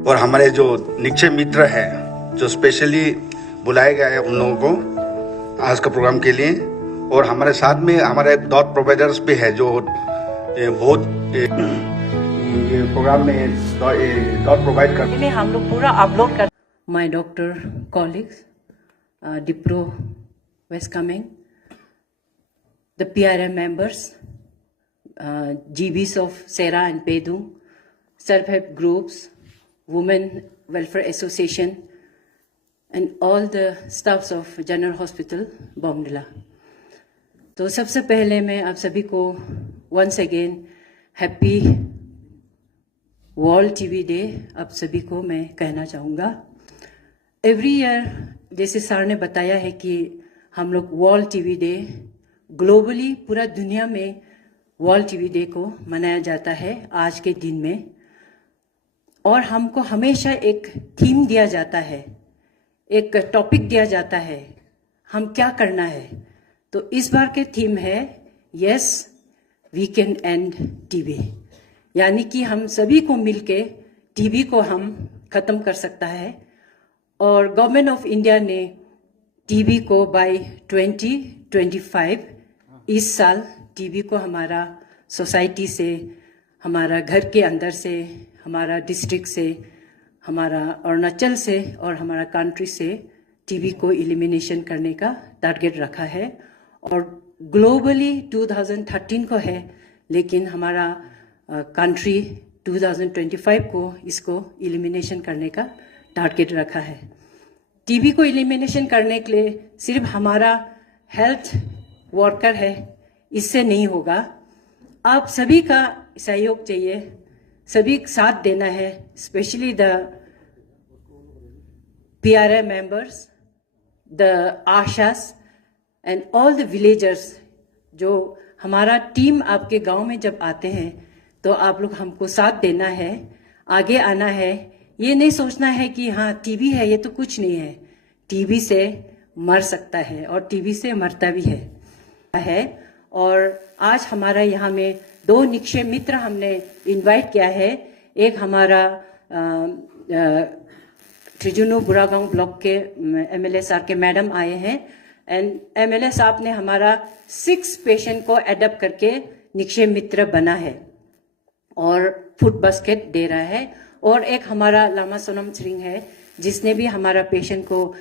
और हमारे जो निक्षय मित्र है जो स्पेशली बुलाए गए हैं उन लोगों को आज का प्रोग्राम के लिए, और हमारे साथ में हमारे डॉट प्रोवाइडर्स भी है जो बहुत ये प्रोग्राम में डॉट प्रोवाइड करते हैं। हम लोग पूरा अपलोड कर माय डॉक्टर कॉलीग्स डिप्रो west coming the PRM members, GBs of Sera and Pedu, self-help groups, Women Welfare Association, and all the staffs of General Hospital, Bomdila. तो सबसे पहले मैं आप सभी को once again happy world TB day आप सभी को मैं कहना चाहूँगा। एवरी ईयर जैसे सर ने बताया है कि हम लोग वर्ल्ड टीबी डे ग्लोबली पूरा दुनिया में वर्ल्ड टीबी डे को मनाया जाता है आज के दिन में, और हमको हमेशा एक थीम दिया जाता है, एक टॉपिक दिया जाता है, हम क्या करना है। तो इस बार के थीम है yes we can end TB, यानी कि हम सभी को मिलके टीबी को हम ख़त्म कर सकता है। और गवर्नमेंट ऑफ इंडिया ने टीबी को बाय 2025 इस साल टीबी को हमारा सोसाइटी से, हमारा घर के अंदर से, हमारा डिस्ट्रिक्ट से, हमारा अरुणाचल से और हमारा कंट्री से टीबी को एलिमिनेशन करने का टारगेट रखा है। और ग्लोबली 2013 को है, लेकिन हमारा कंट्री 2025 को इसको एलिमिनेशन करने का टारगेट रखा है। टीबी को एलिमिनेशन करने के लिए सिर्फ हमारा हेल्थ वर्कर है, इससे नहीं होगा। आप सभी का सहयोग चाहिए, सभी साथ देना है, specially the PRA members, the Asha's and all the villagers. जो हमारा टीम आपके गांव में जब आते हैं तो आप लोग हमको साथ देना है, आगे आना है। ये नहीं सोचना है कि हाँ टीबी है, ये तो कुछ नहीं है। टीबी से मर सकता है और टीबी से मरता भी है। और आज हमारा यहाँ में 2 निक्षय मित्र हमने इनवाइट किया है। एक हमारा त्रिजुनू बुरागांव ब्लॉक के MLA साहब के मैडम आए हैं, एंड MLA साहब ने हमारा 6 पेशेंट को एडप्ट करके निक्षय मित्र बना है और फूड बास्केट दे रहा है। और एक हमारा लामा सोनम सिंह है जिसने भी हमारा पेशेंट को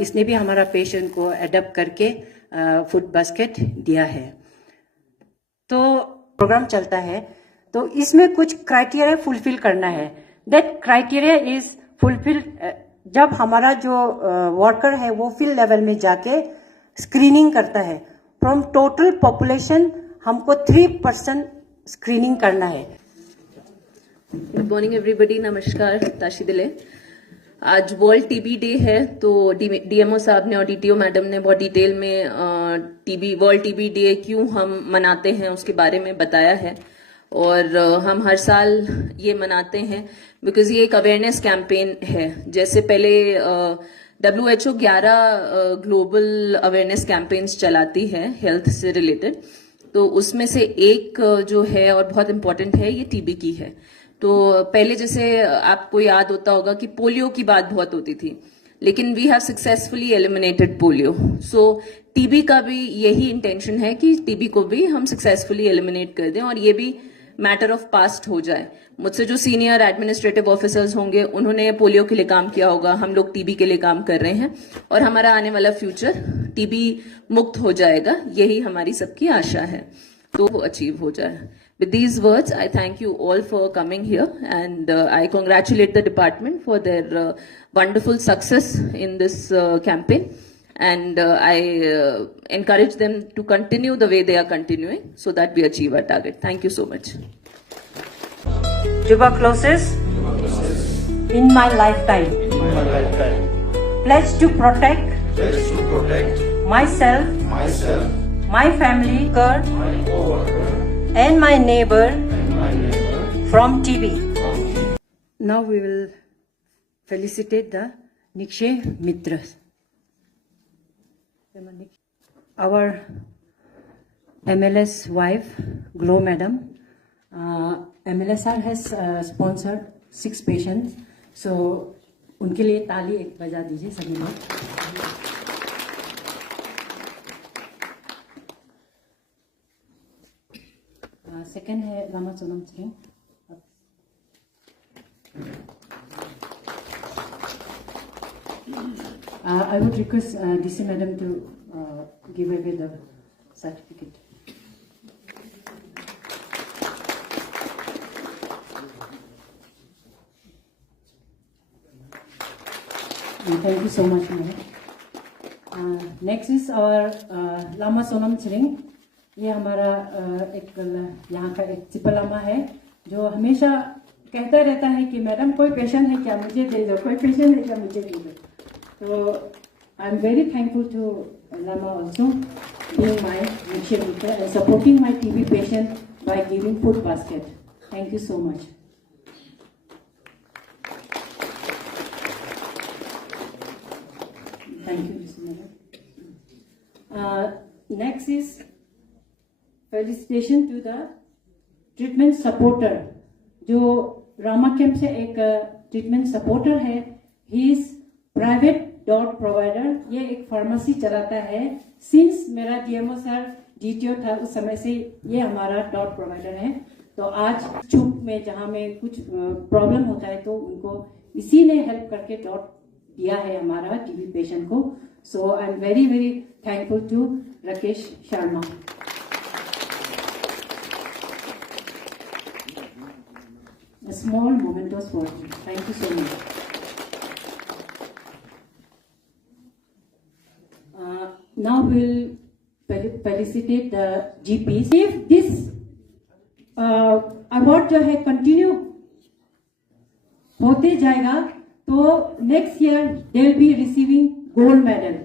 इसने भी हमारा पेशेंट को एडप्ट करके फूड बास्केट दिया है। तो प्रोग्राम चलता है तो इसमें कुछ क्राइटेरिया फुलफिल करना है। दैट क्राइटेरिया इज फुलफिल जब हमारा जो वर्कर है वो फील्ड लेवल में जाके स्क्रीनिंग करता है। फ्रॉम टोटल पॉपुलेशन हमको 3% स्क्रीनिंग करना है। गुड मॉर्निंग एवरीबडी, नमस्कार, ताशी दिले। आज वर्ल्ड टीबी डे है, तो डीएमओ साहब ने और डीटीओ मैडम ने बहुत डिटेल में वर्ल्ड टीबी डे क्यों हम मनाते हैं उसके बारे में बताया है। और हम हर साल ये मनाते हैं बिकॉज ये एक अवेयरनेस कैंपेन है। जैसे पहले WHO 11 ग्लोबल अवेयरनेस कैंपेन्स चलाती है हेल्थ से रिलेटेड, तो उसमें से एक जो है और बहुत इंपॉर्टेंट है ये टीबी की है। तो पहले जैसे आपको याद होता होगा कि पोलियो की बात बहुत होती थी, लेकिन we have successfully eliminated polio. So TB का भी यही इंटेंशन है कि टीबी को भी हम सक्सेसफुली एलिमिनेट कर दें और ये भी मैटर ऑफ पास्ट हो जाए। मुझसे जो सीनियर एडमिनिस्ट्रेटिव ऑफिसर्स होंगे उन्होंने पोलियो के लिए काम किया होगा, हम लोग टीबी के लिए काम कर रहे हैं और हमारा आने वाला फ्यूचर टीबी मुक्त हो जाएगा, यही हमारी सबकी आशा है, तो वो अचीव हो जाए। With these words, I thank you all for coming here, and I congratulate the department for their wonderful success in this campaign, and I encourage them to continue the way they are continuing so that we achieve our target. Thank you so much. Tuberculosis in my lifetime. Pledge to protect myself, my family, and my neighbor from TB. Now we will felicitate the Nikshay Mitras. Our MLS wife, Glow Madam, MLS has sponsored 6 patients. सो उनके लिए ताली एक बजा दीजिए सभी लोग। सेकंड है लामा सोनम Singh. I would request DC Madam to give away the certificate. Thank you so much, Madam. Next is our Lama Sonam Chring. ये हमारा एक यहाँ का एक चिपा लामा है जो हमेशा कहता रहता है कि मैडम कोई पेशेंट है क्या मुझे दे दो, कोई पेशेंट है क्या मुझे दे दो। तो I am very thankful to Lama also being my mission leader and supporting my TB patient by giving food basket. Thank you so much. Thank you, Mr. Madam. Next is felicitation to the treatment supporter. जो रामा कैंप से एक treatment supporter है, he is private dot provider. ये एक फार्मेसी चलाता है। सिंस मेरा DMO sir DTO था उस समय से ये हमारा डॉट प्रोवाइडर है। तो आज चूक में जहाँ में कुछ प्रॉब्लम होता है तो उनको इसी ने हेल्प करके डॉट दिया है हमारा टीबी पेशेंट को। So I am very very thankful to Rakesh Sharma. A small mementos for him. Thank you so much. Now we'll felicitate the GPs. If this award जो है कंटिन्यू होते जाएगा तो next year they will be receiving gold medal.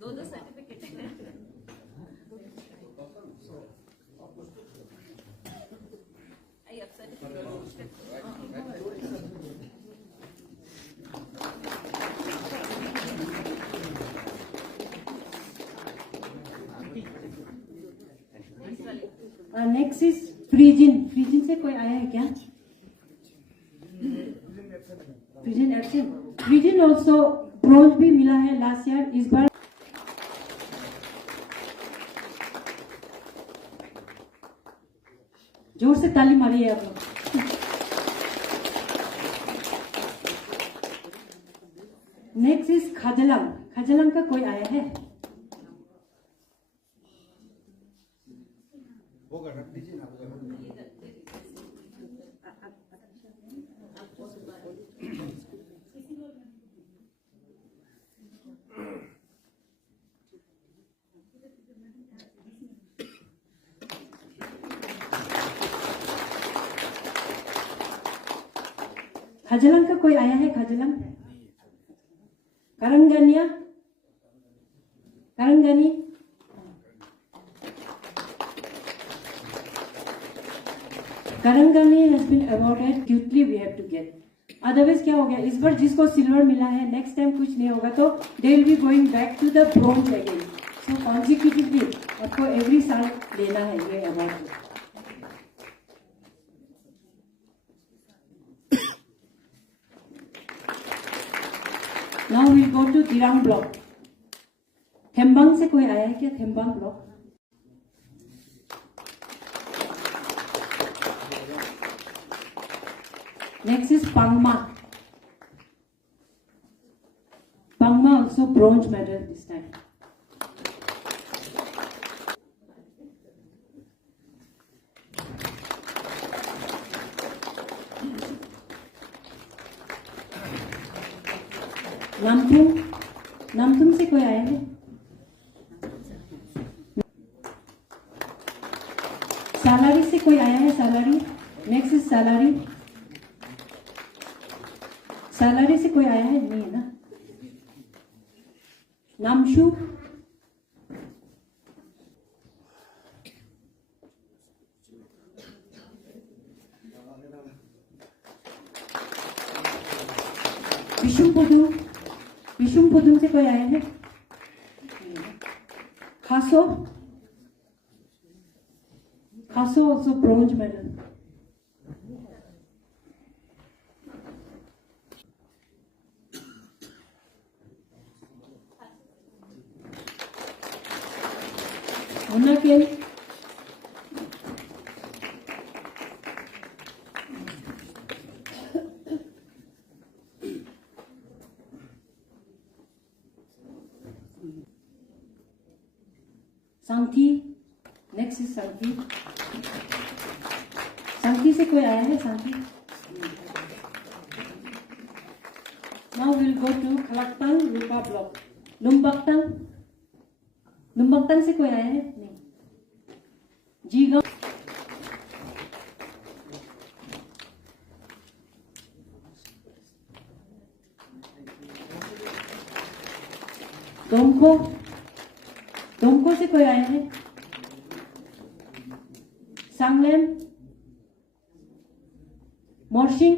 दो certificate next is फ्रीजिन। फ्रीजिन से कोई आया है क्या? फ्रीजिन एब्सेंट। फ्रीजिन ऑल्सो ब्रोंज भी मिला है लास्ट ईयर। इस बार जोर से ताली मारिए आप लोग। नेक्स्ट इज खजलम। खजलम का कोई आया है? खजलम का कोई आया है? खजलम करंगनिया करंगनी करंगनी has been awarded. Quickly we have to get. Otherwise क्या हो गया इस बार जिसको सिल्वर मिला है नेक्स्ट टाइम कुछ नहीं होगा तो they will be going back to the bronze again. So consecutively आपको एवरी साल लेना है ये award. Now we'll go to Dirang block. Thembang से कोई आया है क्या? Thembang block. Next is Pangma. Pangma also bronze medal this time. Namthum. Namthum से कोई आया है? सालारी से कोई आया है? सालारी। Next is Salari. सालारी से कोई आया है? नहीं है ना। नामशु। विशुमपुदुम से कोई आया है? खासो also bronze medal. Unaken Santi, next is Santi. Santi से कोई आया है Santi? Now we'll go to Kalaktan Rupa block. Lumbaktan से कोई आया है? नहीं. Jiga. Domko से कोई आया है? Sanglem, Morsing,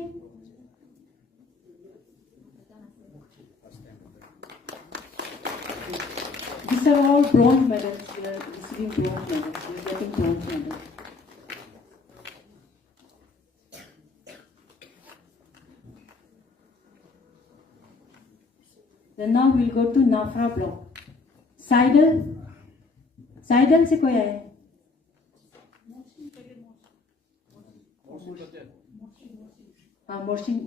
these are all bronze medals. We are receiving bronze medals. We are getting bronze medals. Then now we'll go to Nafra block. Saidal से कोई आया है? हाँ मोर्शिंग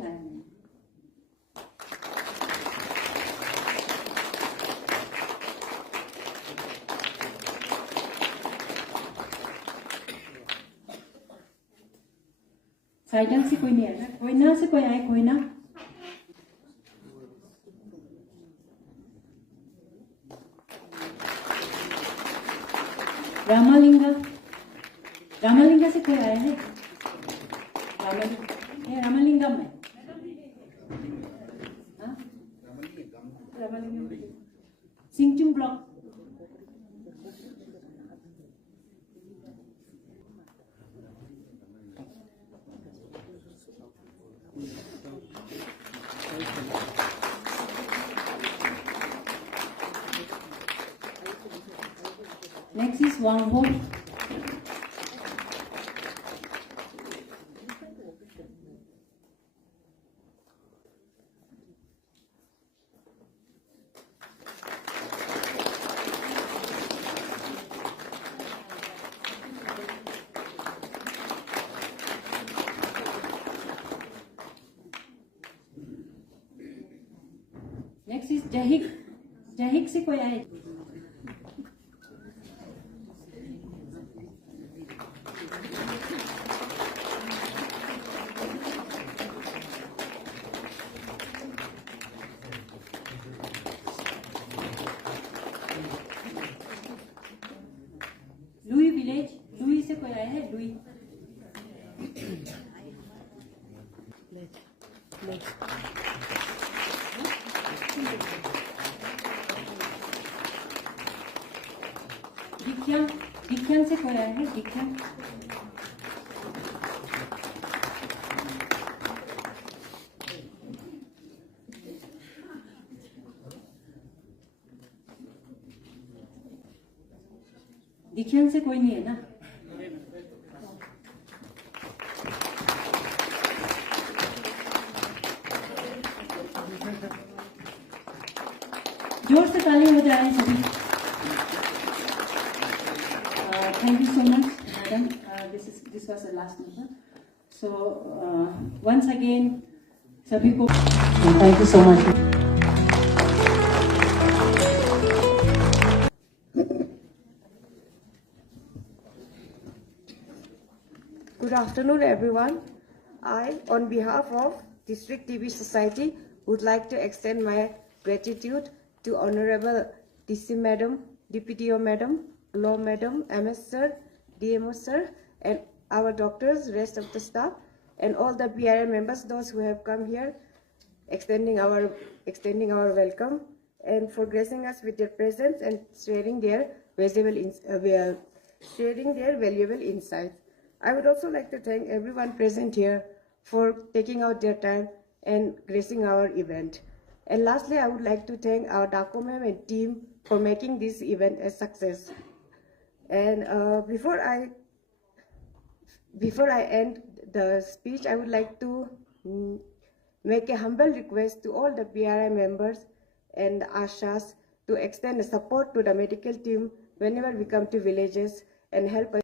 आया है. साइडल से कोई नहीं आया. कोयना से कोई आया? कोयना रामालिंगा से कोई आया है? रामालिंगम है. सिंगचुम block. Next is Wangho. Next is Jahik से कोई आए? लुई से कोई आया है? लुई दिख्यान से कोई आया है? दिख्यान से कोई नहीं है ना? जोर से ताली हो जाए सभी. Thank you so much, madam. This was the last number. So once again, सभी को thank you so much. Good afternoon, everyone. I, on behalf of District TV Society, would like to extend my gratitude to Honorable DC Madam, DPTO Madam, Law Madam, MS Sir, DMO Sir, and our doctors, rest of the staff, and all the PRM members, those who have come here, extending our welcome, and for gracing us with their presence and sharing their valuable insights. I would also like to thank everyone present here for taking out their time and gracing our event. And lastly, I would like to thank our DACOMEM and team for making this event a success. And before I end the speech, I would like to make a humble request to all the PRI members and ASHAs to extend support to the medical team whenever we come to villages and help us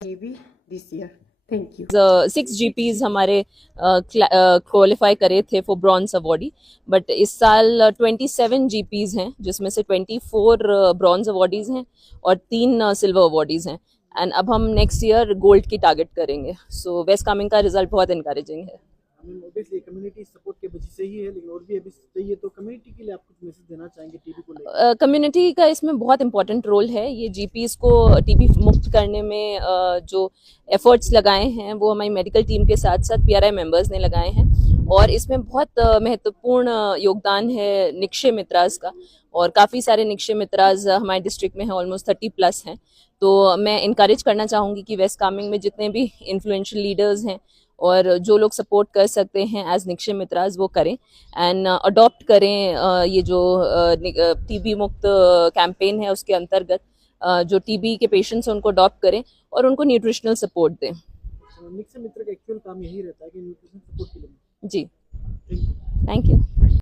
TB this year. Thank you. 6 GPs हमारे क्वालिफाई करे थे for bronze awardee, but इस साल 27 GPs हैं, जिसमें से 24 bronze awardees हैं और 3 सिल्वर अवॉर्डीज हैं. एंड अब हम नेक्स्ट ईयर गोल्ड की टारगेट करेंगे. सो वेस्ट कामेंग का रिजल्ट बहुत इनकरेजिंग है. ऑब्वियसली कम्युनिटी सपोर्ट के वजह से ही है, लेकिन और भी अभी चाहिए. तो कम्युनिटी के लिए आप कुछ मैसेज देना चाहेंगे टीबी को लेकर? कम्युनिटी का इसमें बहुत इंपॉर्टेंट रोल है. ये जीपीज को टीबी मुक्त करने में जो एफर्ट्स लगाए हैं वो हमारी मेडिकल टीम के साथ साथ पीआरआई मेंबर्स ने लगाए हैं, और इसमें बहुत महत्वपूर्ण योगदान है निक्षय मित्रास का. और काफ़ी सारे निक्षय मित्रास हमारे डिस्ट्रिक्ट में हैं, ऑलमोस्ट 30+ हैं. तो मैं इनकरेज करना चाहूँगी कि वेस्ट कामेंग में जितने भी इन्फ्लुएंशियल लीडर्स हैं और जो लोग सपोर्ट कर सकते हैं एज निक्षय मित्रास, वो करें एंड अडॉप्ट करें ये जो टीबी मुक्त कैंपेन है उसके अंतर्गत जो टीबी के पेशेंट्स हैं उनको अडॉप्ट करें और उनको न्यूट्रिशनल सपोर्ट दें. निक्षय मित्र का एक्चुअल काम यही रहता है कि न्यूट्रिशन सपोर्ट के लिए. जी, थैंक यू.